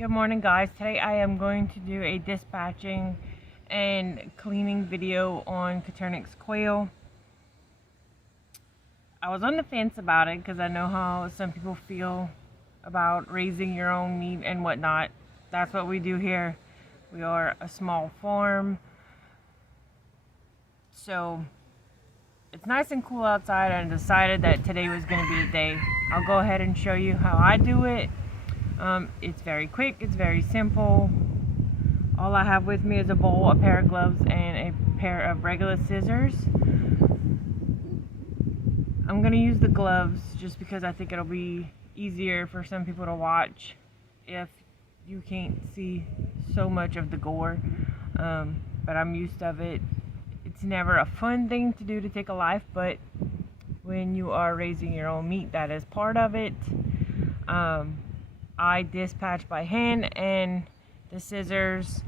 Good morning, guys. Today I am going to do a dispatching and cleaning video on Coturnix Quail. I was on the fence about it because I know how some people feel about raising your own meat and whatnot. That's what we do here. We are a small farm, so it's nice and cool outside, and I decided that today was going to be the day. I'll go ahead and show you how I do it. It's very quick, it's very simple. All I have with me is a bowl, a pair of gloves, and a pair of regular scissors. I'm going to use the gloves just because I think it'll be easier for some people to watch if you can't see so much of the gore. But I'm used of it. It's never a fun thing to do to take a life, but when you are raising your own meat, that is part of it. I dispatch by hand, and the scissors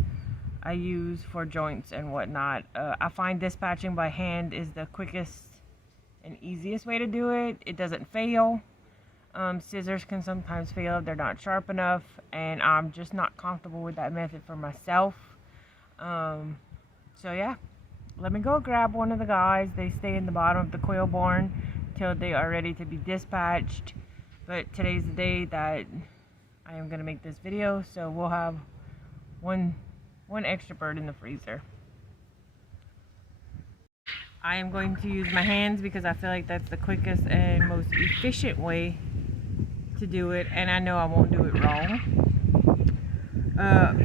I use for joints and whatnot. I find dispatching by hand is the quickest and easiest way to do it. It doesn't fail. Scissors can sometimes fail if they're not sharp enough, and I'm just not comfortable with that method for myself. So yeah, let me go grab one of the guys. They stay in the bottom of the quail barn till they are ready to be dispatched. But today's the day that I am going to make this video, so we'll have one extra bird in the freezer. I am going to use my hands because I feel like that's the quickest and most efficient way to do it, and I know I won't do it wrong.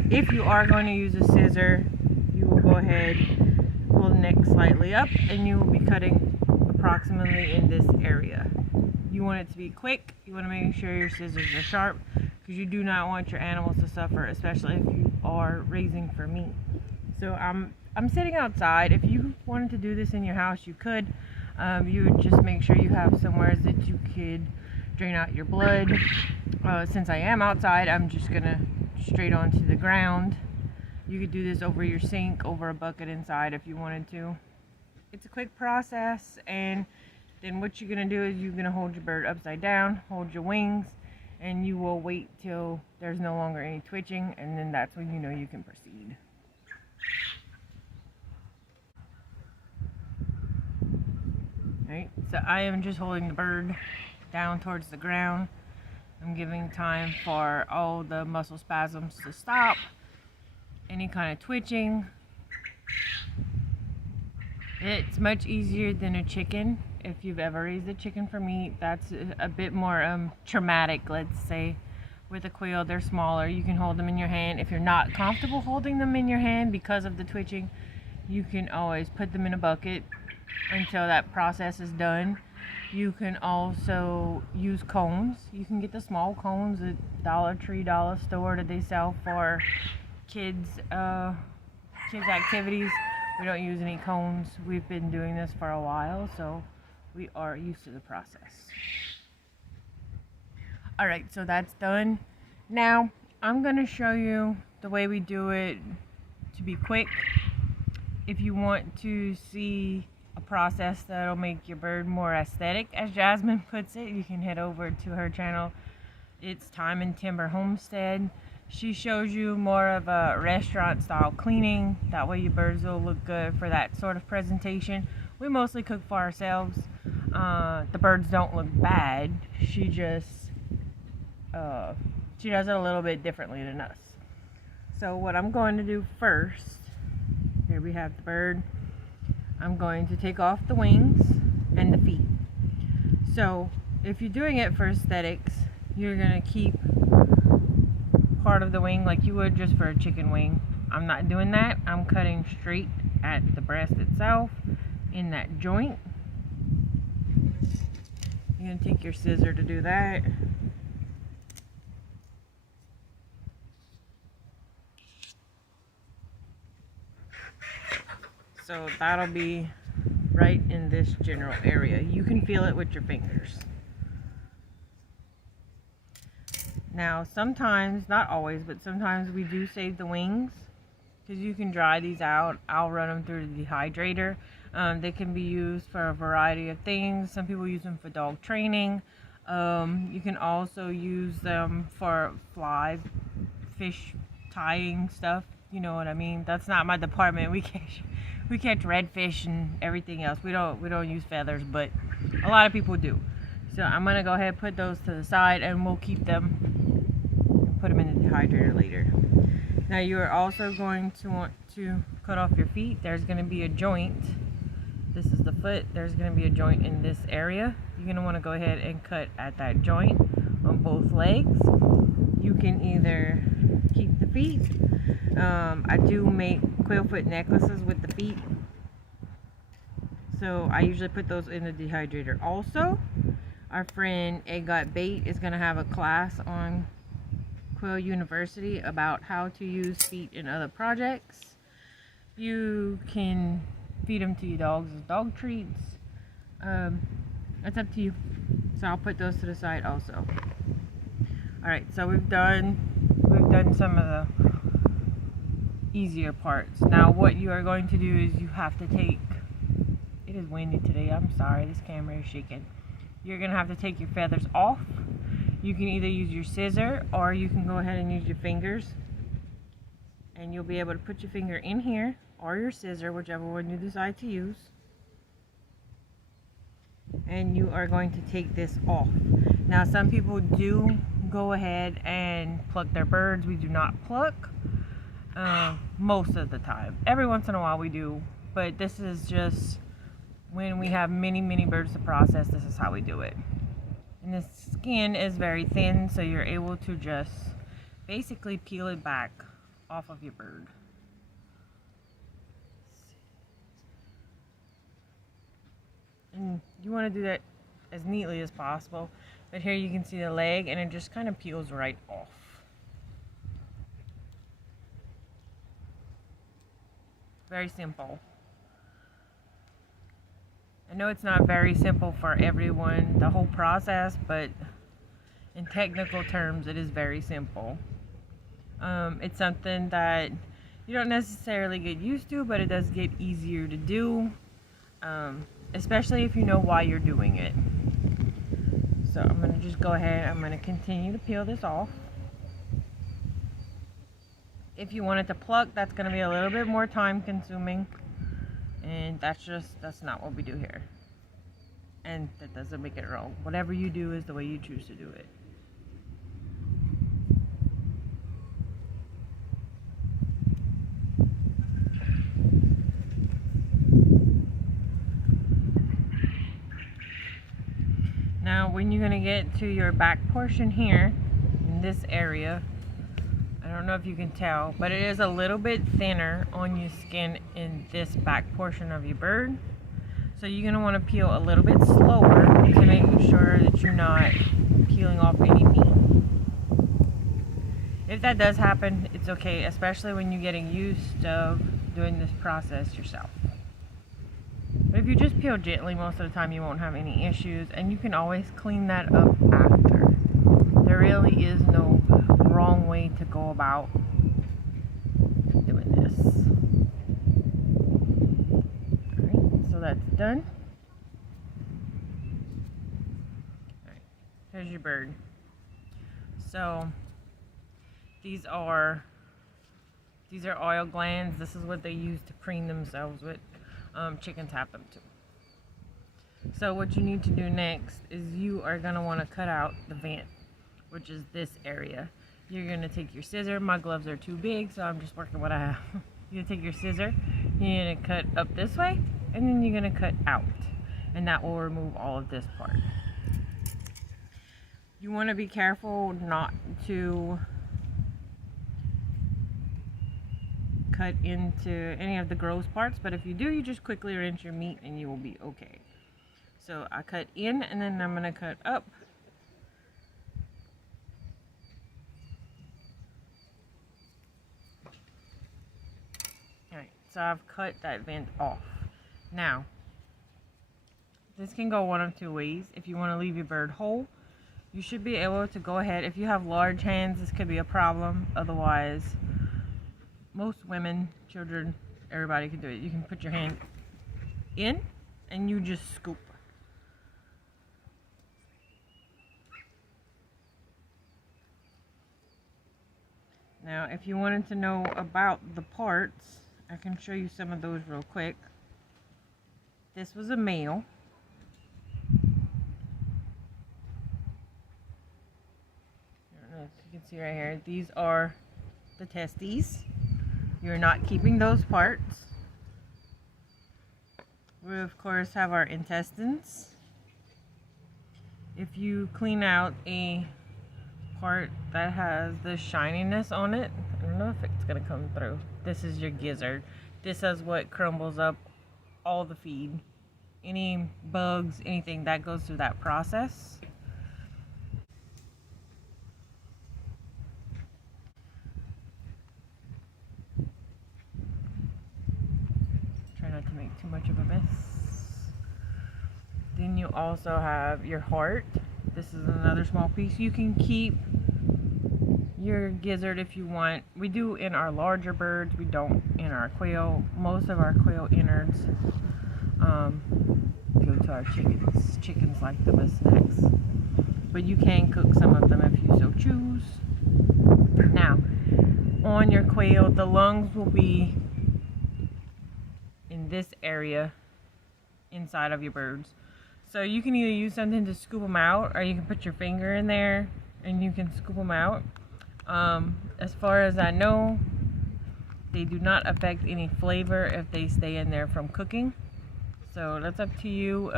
If you are going to use a scissor, you will go ahead, pull the neck slightly up, and you will be cutting approximately in this area. You want it to be quick. You want to make sure your scissors are sharp, because you do not want your animals to suffer, especially if you are raising for meat. So I'm sitting outside. If you wanted to do this in your house, you could. You would just make sure you have somewhere that you could drain out your blood. Since I am outside, I'm just gonna straight onto the ground. You could do this over your sink, over a bucket inside if you wanted to. It's a quick process, and then what you're gonna do is you're gonna hold your bird upside down, hold your wings, and you will wait till there's no longer any twitching, and then that's when you know you can proceed. Alright, so I am just holding the bird down towards the ground. I'm giving time for all the muscle spasms to stop, any kind of twitching. It's much easier than a chicken. If you've ever raised a chicken for meat, that's a bit more traumatic, let's say. With a quail, they're smaller. You can hold them in your hand. If you're not comfortable holding them in your hand because of the twitching, you can always put them in a bucket until that process is done. You can also use cones. You can get the small cones at Dollar Tree, dollar store that they sell for kids activities. We don't use any cones. We've been doing this for a while, so we are used to the process. Alright, so that's done. Now, I'm going to show you the way we do it to be quick. If you want to see a process that'll make your bird more aesthetic, as Jasmine puts it, you can head over to her channel. It's Time and Timber Homestead. She shows you more of a restaurant style cleaning. That way your birds will look good for that sort of presentation. We mostly cook for ourselves. The birds don't look bad. She just she does it a little bit differently than us. So what I'm going to do first, here we have the bird. I'm going to take off the wings and the feet. So if you're doing it for aesthetics, you're going to keep part of the wing like you would just for a chicken wing. I'm not doing that. I'm cutting straight at the breast itself in that joint. You're going to take your scissor to do that. So that'll be right in this general area. You can feel it with your fingers. Now sometimes, not always, but sometimes we do save the wings because you can dry these out. I'll run them through the dehydrator. They can be used for a variety of things. Some people use them for dog training. You can also use them for fly fish tying stuff. You know what I mean? That's not my department. We catch redfish and everything else. We don't use feathers, but a lot of people do. So I'm gonna go ahead and put those to the side, and we'll keep them and put them in the dehydrator later. Now you are also going to want to cut off your feet. There's going to be a joint. This is the foot. There's going to be a joint in this area. You're going to want to go ahead and cut at that joint on both legs. You can either keep the feet. I do make quail foot necklaces with the feet. So I usually put those in the dehydrator. Also, our friend Egg Got Bait is going to have a class on Quail University about how to use feet in other projects. You can feed them to your dogs as dog treats. It's up to you. So I'll put those to the side also. Alright, so we've done some of the easier parts. Now what you are going to do is you have to take, it is windy today, I'm sorry, this camera is shaking. You're going to have to take your feathers off. You can either use your scissor or you can go ahead and use your fingers. And you'll be able to put your finger in here or your scissor, whichever one you decide to use. And you are going to take this off. Now some people do go ahead and pluck their birds. We do not pluck most of the time. Every once in a while we do, but this is just when we have many birds to process. This is how we do it. And the skin is very thin, so you're able to just basically peel it back off of your bird. And you want to do that as neatly as possible. But here you can see the leg, and it just kind of peels right off. Very simple. I know it's not very simple for everyone, the whole process, but in technical terms, it is very simple. It's something that you don't necessarily get used to, but it does get easier to do, especially if you know why you're doing it. So I'm going to just go ahead, I'm going to continue to peel this off. If you want it to pluck, that's going to be a little bit more time consuming. And that's not what we do here. And that doesn't make it wrong. Whatever you do is the way you choose to do it. Now when you're going to get to your back portion here, in this area, I don't know if you can tell, but it is a little bit thinner on your skin in this back portion of your bird. So you're going to want to peel a little bit slower to make sure that you're not peeling off any meat. If that does happen, it's okay, especially when you're getting used to doing this process yourself. But if you just peel gently, most of the time you won't have any issues, and you can always clean that up after. There really is no wrong way to go about doing this. Alright, so that's done. Alright, here's your bird. So these are oil glands. This is what they use to preen themselves with. Chickens have them too. So what you need to do next is you are going to want to cut out the vent, which is this area. You're going to take your scissor. My gloves are too big, so I'm just working what I have. You're going to take your scissor, you're going to cut up this way, and then you're going to cut out. And that will remove all of this part. You want to be careful not to cut into any of the gross parts, but if you do, you just quickly rinse your meat and you will be okay. So I cut in, and then I'm going to cut up. Alright, so I've cut that vent off. Now, this can go one of two ways. If you want to leave your bird whole, you should be able to go ahead. If you have large hands, this could be a problem. Otherwise, most women, children, everybody can do it. You can put your hand in and you just scoop. Now, if you wanted to know about the parts, I can show you some of those real quick. This was a male. I don't know if you can see right here. These are the testes. You're not keeping those parts. We of course have our intestines. If you clean out a part that has the shininess on it, I don't know if it's gonna come through. This is your gizzard. This is what crumbles up all the feed. Any bugs, anything that goes through that process. Try not to make too much of a mess. Then you also have your heart. This is another small piece. You can keep your gizzard if you want. We do in our larger birds, we don't in our quail. Most of our quail innards go to our chickens. Chickens like them as snacks. But you can cook some of them if you so choose. Now, on your quail, the lungs will be in this area inside of your birds. So you can either use something to scoop them out, or you can put your finger in there and you can scoop them out. As far as I know, they do not affect any flavor if they stay in there from cooking. So that's up to you.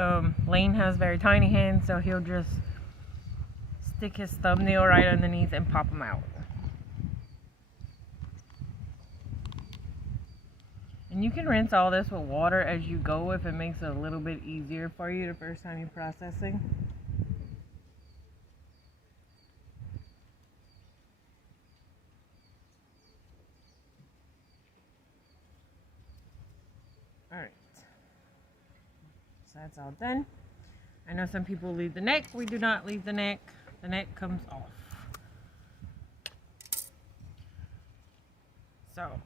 Lane has very tiny hands, so he'll just stick his thumbnail right underneath and pop them out. And you can rinse all this with water as you go if it makes it a little bit easier for you the first time you're processing. Alright, so that's all done. I know some people leave the neck. We do not leave the neck. The neck comes off. So,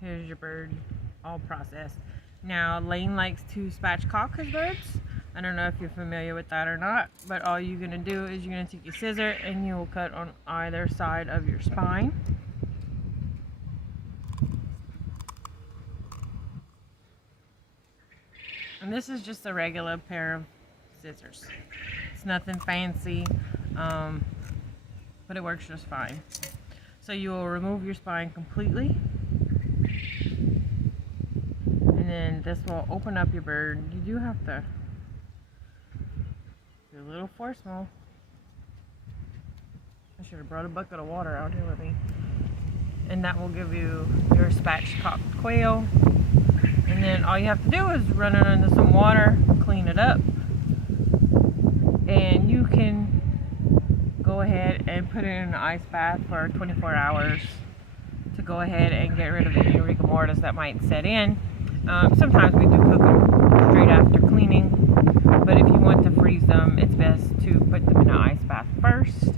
here's your bird all processed. Now, Lane likes to spatchcock his birds. I don't know if you're familiar with that or not, but all you're going to do is you're going to take your scissor and you'll cut on either side of your spine. And this is just a regular pair of scissors. It's nothing fancy, but it works just fine. So you will remove your spine completely. And then this will open up your bird. You do have to be a little forceful. I should have brought a bucket of water out here with me. And that will give you your spatchcocked quail. And then all you have to do is run it under some water, clean it up. And you can go ahead and put it in an ice bath for 24 hours to go ahead and get rid of any rigor mortis that might set in. Sometimes we do cook them straight after cleaning, but if you want to freeze them, it's best to put them in an ice bath first.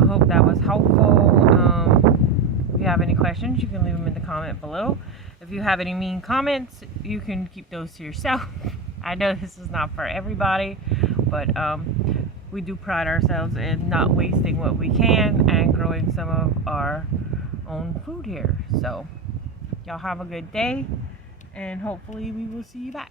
I hope that was helpful. If you have any questions, you can leave them in the comment below. If you have any mean comments, you can keep those to yourself. I know this is not for everybody, but we do pride ourselves in not wasting what we can and growing some of our own food here. So y'all have a good day, and hopefully we will see you back.